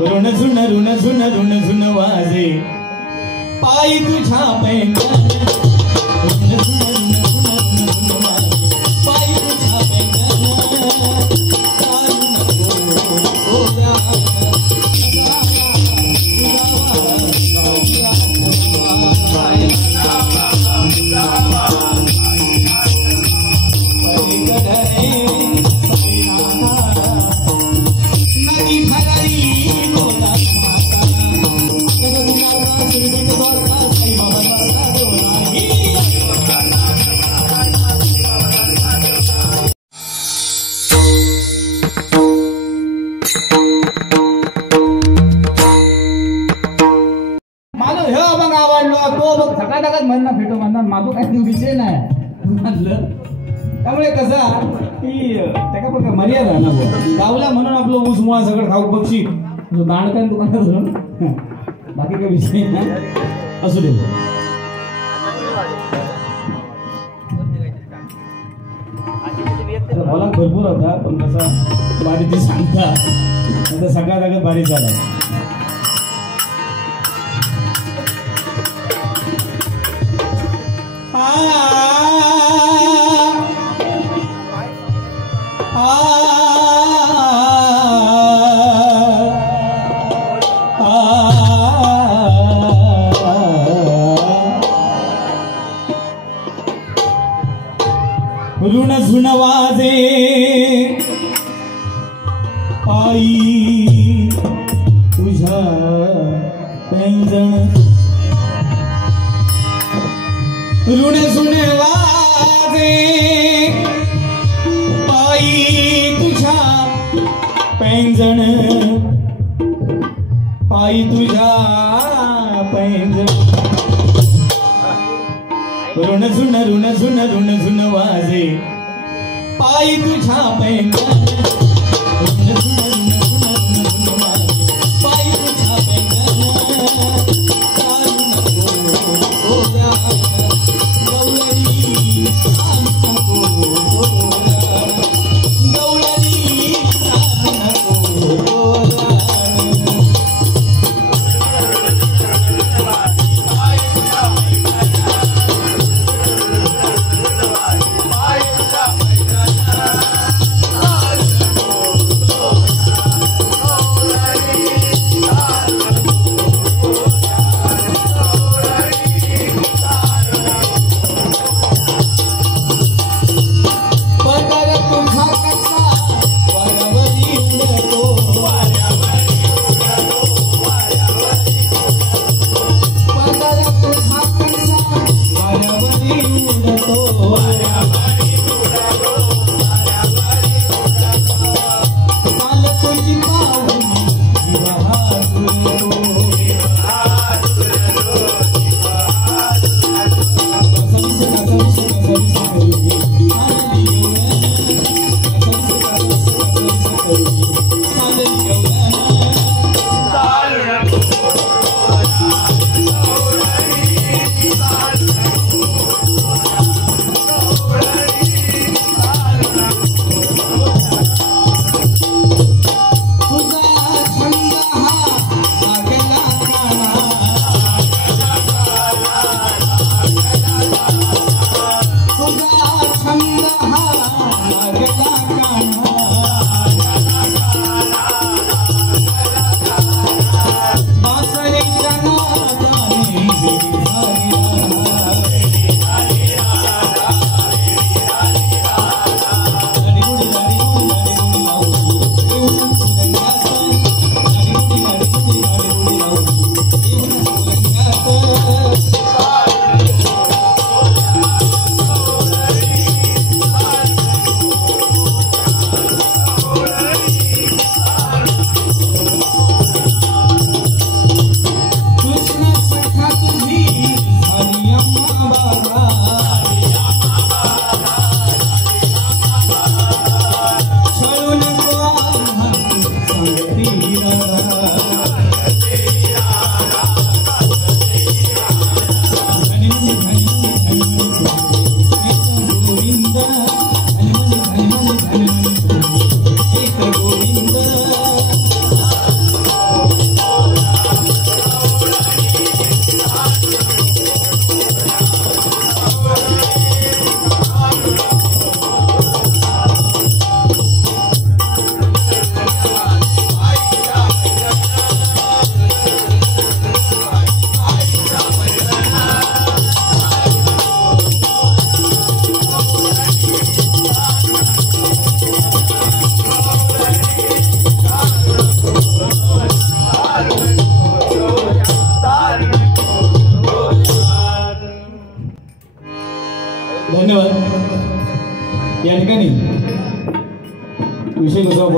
ऋण झुन ऋण झुन ऋण झुन वाजे पायी तुझ्या पैंजण ऋण झुन ऋण झुन ऋण झुन वाजे पायी तुझ्या पैंजण चालू नको ओरा म्हणणं भेटो म्हणणार माझं काही विषय नाही म्हटलं त्यामुळे कसा की त्या पण मर्यादा ना गावला म्हणून आपलं ऊस मुळा सगळं खाऊ बक्षी जो दाणकान दुकानात जाऊन बाकी काही विषय नाही असू दे मला भरपूर होता पण कसा बारीची सांगता आता सगळ्या जागेत बारीक झाला ऋण झुन वाजे पायी तुझ्या पैंजण ऋण झुन वाजे पायी तुझ्या पैंजण पायी तुझ्या पैंजण ऋण झुन ऋण झुन ऋण झुन वाजे पायी तुझ्या पैंजण ऋण झुन ऋण झुन ऋण झुन वाजे पायी तुझ्या पैंजण चालू नको ओरा गवळणी चालू नको ओरा गवळणी चालू नको ओरा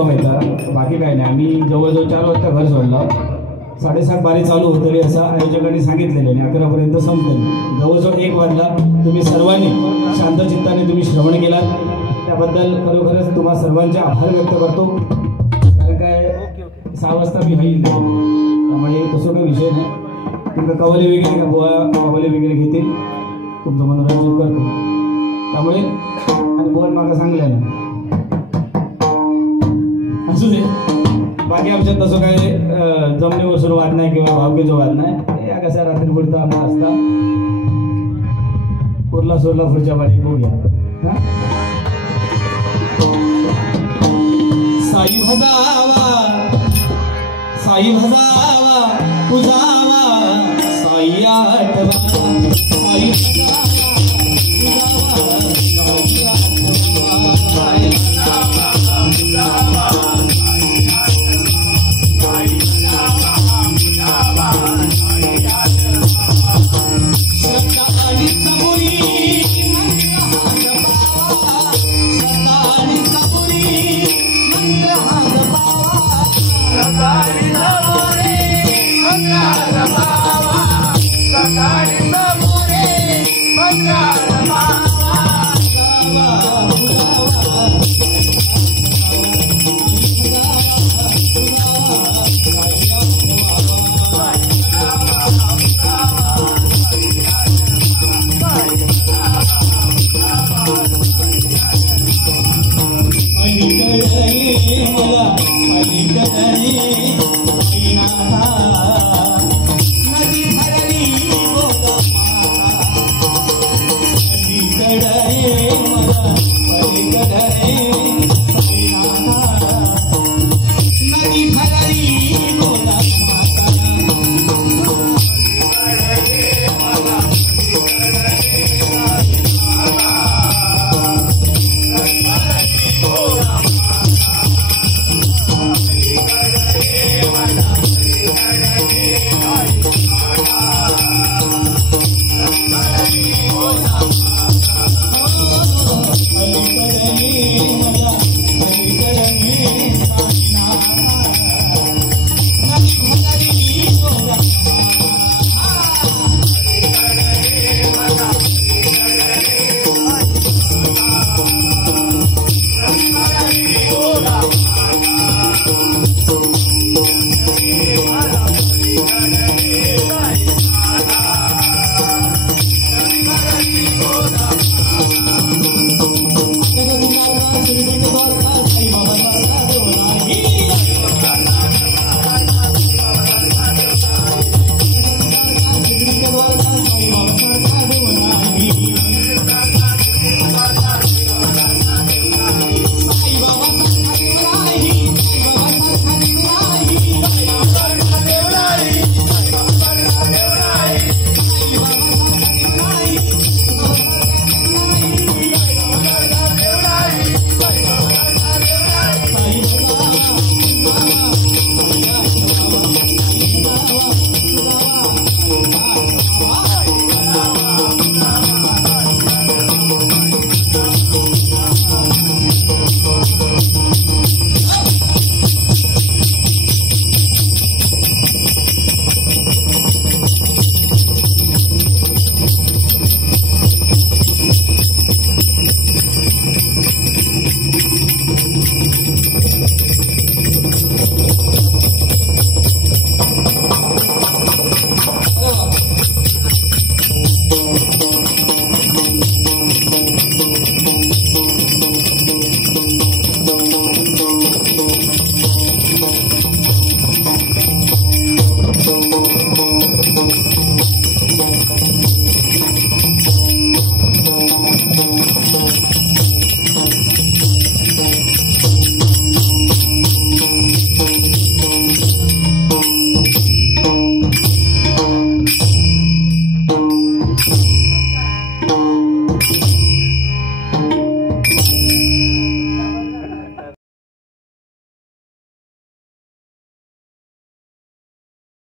अनुभव माहिती आहे, बाकी काय नाही. आम्ही जवळजवळ 4 वाजता घर सोडलं, 7:30 बारी चालू होतली असं आयोजकांनी सांगितलेलं आणि 11पर्यंत संपलं. जवळजवळ 1 वाजला. तुम्ही सर्वांनी शांत चित्ताने तुम्ही श्रवण केलात, त्याबद्दल खरोखरच तुम्हा सर्वांचे आभार व्यक्त करतो. कारण काय 6 वाजता मी होईल, त्यामुळे तसं काही विषय नाही. तुमचं कवले वगैरे कवले वगैरे घेतील, तुमचं मनोरंजन करतो. त्यामुळे आणि बोल मागं सांगलं ना असू दे. बाकी आमच्यात तसं काय जमिनीवर वाद नाही किंवा भावकीचा वाद नाही. या कशा रात्री पुढचा आमचा असता उरला सोरला पुढच्या वाटी बघूया. साई भजावा साई भजावा उजावा साई आठवा साई भजावा उजावा साई आठवा Bye.